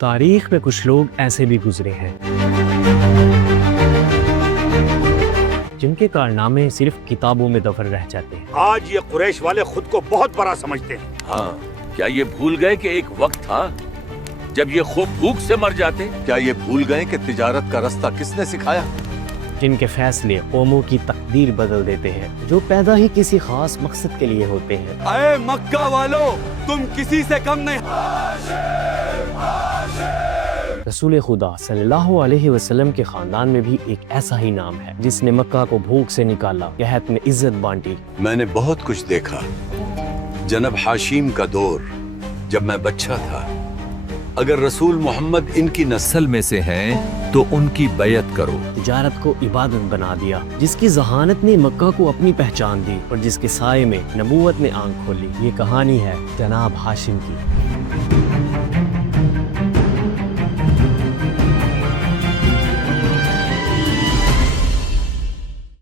تاریخ میں کچھ لوگ ایسے بھی گزرے ہیں جن کے کارنامے صرف کتابوں میں دفن رہ جاتے ہیں۔ آج یہ قریش والے خود کو بہت بڑا سمجھتے ہیں۔ ہاں، کیا یہ بھول گئے کہ ایک وقت تھا جب یہ خوب بھوک سے مر جاتے؟ کیا یہ بھول گئے کہ تجارت کا رستہ کس نے سکھایا؟ جن کے فیصلے قوموں کی تقدیر بدل دیتے ہیں، جو پیدا ہی کسی خاص مقصد کے لیے ہوتے ہیں۔ اے مکہ والو، تم کسی سے کم نہیں۔ رسول خدا صلی اللہ علیہ وسلم کے خاندان میں بھی ایک ایسا ہی نام ہے جس نے مکہ کو بھوک سے نکالا، قحط میں عزت بانٹی۔ میں نے بہت کچھ دیکھا۔ جناب ہاشم کا دور جب میں بچہ تھا۔ اگر رسول محمد ان کی نسل میں سے ہیں تو ان کی بیعت کرو۔ تجارت کو عبادت بنا دیا، جس کی ذہانت نے مکہ کو اپنی پہچان دی اور جس کے سائے میں نبوت نے آنکھ کھولی۔ یہ کہانی ہے جناب ہاشم کی۔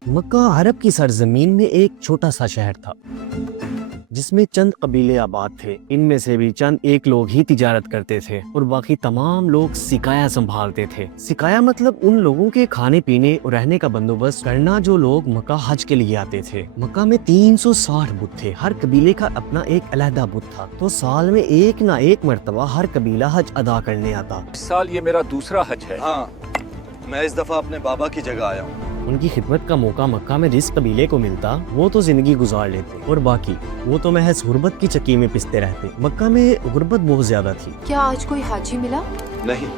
مکہ عرب کی سرزمین میں ایک چھوٹا سا شہر تھا جس میں چند قبیلے آباد تھے۔ ان میں سے بھی چند ایک لوگ ہی تجارت کرتے تھے اور باقی تمام لوگ سکایا سنبھالتے تھے۔ سکایا مطلب ان لوگوں کے کھانے پینے اور رہنے کا بندوبست کرنا جو لوگ مکہ حج کے لیے آتے تھے۔ مکہ میں 360 بت تھے، ہر قبیلے کا اپنا ایک علیحدہ بت تھا، تو سال میں ایک نہ ایک مرتبہ ہر قبیلہ حج ادا کرنے آتا۔ اس سال یہ میرا دوسرا حج ہے۔ ہاں، میں اس دفعہ اپنے بابا کی جگہ آیا ہوں۔ ان کی خدمت کا موقع مکہ میں جس قبیلے کو ملتا وہ تو زندگی گزار لیتے اور باقی وہ تو محض غربت کی چکی میں پستے رہتے۔ مکہ میں غربت بہت زیادہ تھی، کیا آج کوئی حاجی ملا؟ نہیں،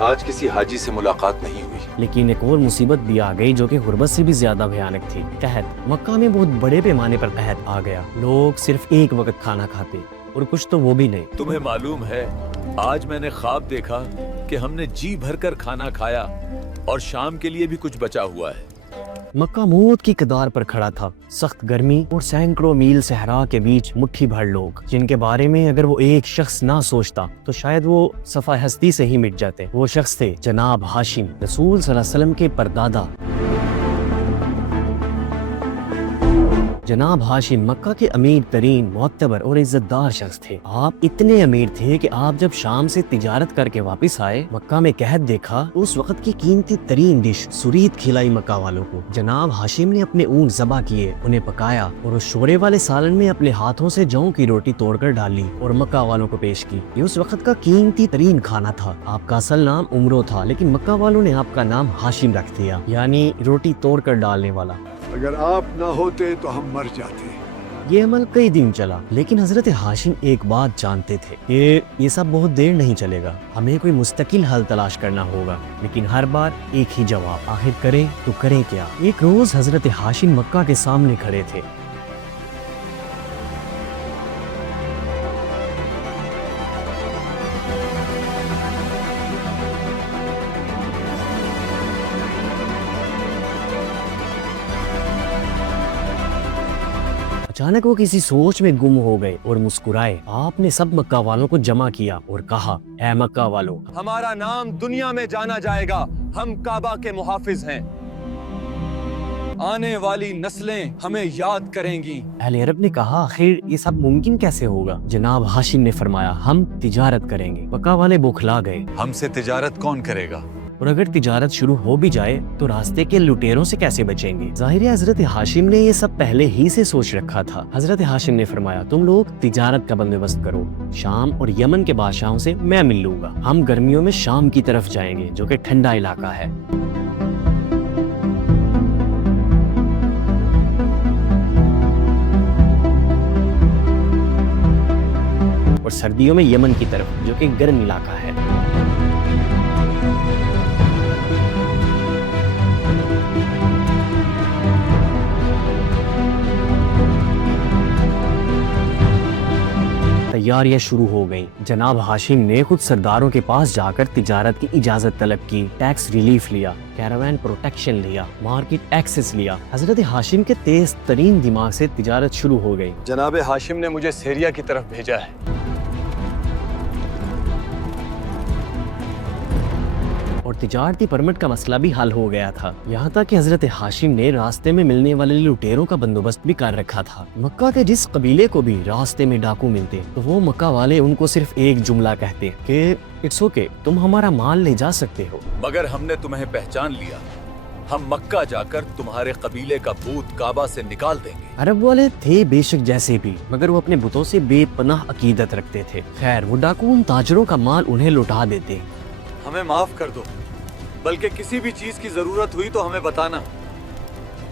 آج کسی حاجی سے ملاقات نہیں ہوئی۔ لیکن ایک اور مصیبت بھی آ گئی جو کہ غربت سے بھی زیادہ بھیانک تھی، قحط۔ مکہ میں بہت بڑے پیمانے پر قحط آ گیا، لوگ صرف ایک وقت کھانا کھاتے اور کچھ تو وہ بھی نہیں۔ تمہیں معلوم ہے، آج میں نے خواب دیکھا کہ ہم نے جی بھر کر کھانا کھایا اور شام کے لیے بھی کچھ بچا ہوا ہے۔ مکہ موت کی قطار پر کھڑا تھا، سخت گرمی اور سینکڑوں میل صحرا کے بیچ مٹھی بھر لوگ جن کے بارے میں اگر وہ ایک شخص نہ سوچتا تو شاید وہ صفحہ ہستی سے ہی مٹ جاتے۔ وہ شخص تھے جناب ہاشم، رسول صلی اللہ علیہ وسلم کے پردادا۔ جناب ہاشم مکہ کے امیر ترین، معتبر اور عزت دار شخص تھے۔ آپ اتنے امیر تھے کہ آپ جب شام سے تجارت کر کے واپس آئے، مکہ میں قحط دیکھا، اس وقت کی قیمتی ترین ڈش سرید کھلائی مکہ والوں کو۔ جناب ہاشم نے اپنے اونٹ ذبح کیے، انہیں پکایا اور اس شورے والے سالن میں اپنے ہاتھوں سے جوں کی روٹی توڑ کر ڈالی اور مکہ والوں کو پیش کی۔ یہ اس وقت کا قیمتی ترین کھانا تھا۔ آپ کا اصل نام عمرو تھا، لیکن مکہ والوں نے آپ کا نام ہاشم رکھ دیا، یعنی روٹی توڑ کر ڈالنے والا۔ اگر آپ نہ ہوتے تو ہم مر جاتے۔ یہ عمل کئی دن چلا، لیکن حضرت ہاشم ایک بات جانتے تھے کہ یہ سب بہت دیر نہیں چلے گا، ہمیں کوئی مستقل حل تلاش کرنا ہوگا۔ لیکن ہر بار ایک ہی جواب، آخر کریں تو کریں کیا؟ ایک روز حضرت ہاشم مکہ کے سامنے کھڑے تھے۔ اچانک وہ کسی سوچ میں گم ہو گئے اور مسکرائے۔ آپ نے سب مکہ والوں کو جمع کیا اور کہا، اے مکہ والو، ہمارا نام دنیا میں جانا جائے گا، ہم کعبہ کے محافظ ہیں، آنے والی نسلیں ہمیں یاد کریں گی۔ اہل عرب نے کہا، آخر یہ سب ممکن کیسے ہوگا؟ جناب ہاشم نے فرمایا، ہم تجارت کریں گے۔ مکہ والے بوکھلا گئے، ہم سے تجارت کون کرے گا؟ اور اگر تجارت شروع ہو بھی جائے تو راستے کے لٹیروں سے کیسے بچیں گے؟ ظاہر ہے حضرت ہاشم نے یہ سب پہلے ہی سے سوچ رکھا تھا۔ حضرت ہاشم نے فرمایا، تم لوگ تجارت کا بندوبست کرو، شام اور یمن کے بادشاہوں سے میں مل لوں گا۔ ہم گرمیوں میں شام کی طرف جائیں گے جو کہ ٹھنڈا علاقہ ہے، اور سردیوں میں یمن کی طرف جو کہ گرم علاقہ ہے۔ تیاریاں شروع ہو گئیں۔ جناب ہاشم نے خود سرداروں کے پاس جا کر تجارت کی اجازت طلب کی، ٹیکس ریلیف لیا، کیراوین پروٹیکشن لیا، مارکیٹ ایکسس لیا۔ حضرت ہاشم کے تیز ترین دماغ سے تجارت شروع ہو گئی۔ جناب ہاشم نے مجھے سیریا کی طرف بھیجا ہے، اور اور تجارتی پرمٹ کا مسئلہ بھی حل ہو گیا تھا، یہاں تک کہ حضرت ہاشم نے راستے میں ملنے والے لٹیروں کا بندوبست بھی کر رکھا تھا۔ مکہ کے جس قبیلے کو بھی راستے میں ڈاکو ملتے تو وہ مکہ والے ان کو صرف ایک جملہ کہتے کہ اٹس اوکے، تم ہمارا مال لے جا سکتے ہو۔ مگر ہم نے تمہیں پہچان لیا، ہم مکہ جا کر تمہارے قبیلے کا بت کعبہ سے نکال دیں گے۔ عرب والے تھے بے شک جیسے بھی، مگر وہ اپنے بتوں سے بے پناہ عقیدت رکھتے تھے۔ خیر، وہ ڈاکو ان تاجروں کا مال انہیں لوٹا دیتے۔ ہمیں معاف کر دو، بلکہ کسی بھی چیز کی ضرورت ہوئی تو ہمیں بتانا،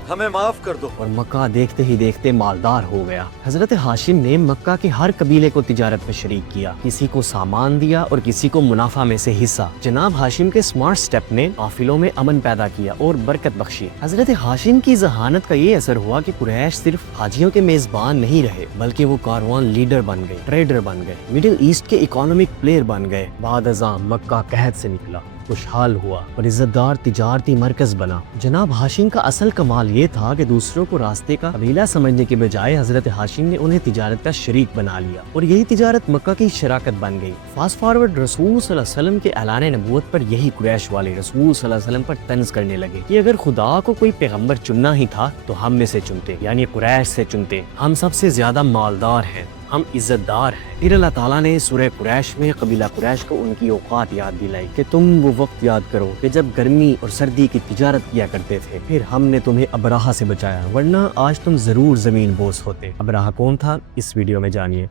ہمیں معاف کر دو۔ اور مکہ دیکھتے ہی دیکھتے مالدار ہو گیا۔ حضرت ہاشم نے مکہ کے ہر قبیلے کو تجارت میں شریک کیا، کسی کو سامان دیا اور کسی کو منافع میں سے حصہ۔ جناب ہاشم کے سمارٹ سٹیپ نے قافلوں میں امن پیدا کیا اور برکت بخشی۔ حضرت ہاشم کی ذہانت کا یہ اثر ہوا کہ قریش صرف حاجیوں کے میزبان نہیں رہے، بلکہ وہ کاروان لیڈر بن گئے، ٹریڈر بن گئے، مڈل ایسٹ کے اکنامک پلیئر بن گئے۔ بعد ازاں مکہ قحط سے نکلا، خوشحال ہوا اور عزت دار تجارتی مرکز بنا۔ جناب ہاشم کا اصل کمال یہ تھا کہ دوسروں کو راستے کا قبیلہ سمجھنے کے بجائے حضرت ہاشم نے انہیں تجارت کا شریک بنا لیا، اور یہی تجارت مکہ کی شراکت بن گئی۔ فاسٹ فارورڈ، رسول صلی اللہ علیہ وسلم کے اعلان نبوت پر یہی قریش والے رسول صلی اللہ علیہ وسلم پر طنز کرنے لگے کہ اگر خدا کو کوئی پیغمبر چننا ہی تھا تو ہم میں سے چنتے، یعنی قریش سے چنتے، ہم سب سے زیادہ مالدار ہیں، ہم عزت دار ہیں۔ پھر اللہ تعالیٰ نے سورہ قریش میں قبیلہ قریش کو ان کی اوقات یاد دلائی کہ تم وہ وقت یاد کرو کہ جب گرمی اور سردی کی تجارت کیا کرتے تھے، پھر ہم نے تمہیں ابراہہ سے بچایا، ورنہ آج تم ضرور زمین بوس ہوتے۔ ابراہہ کون تھا، اس ویڈیو میں جانیے۔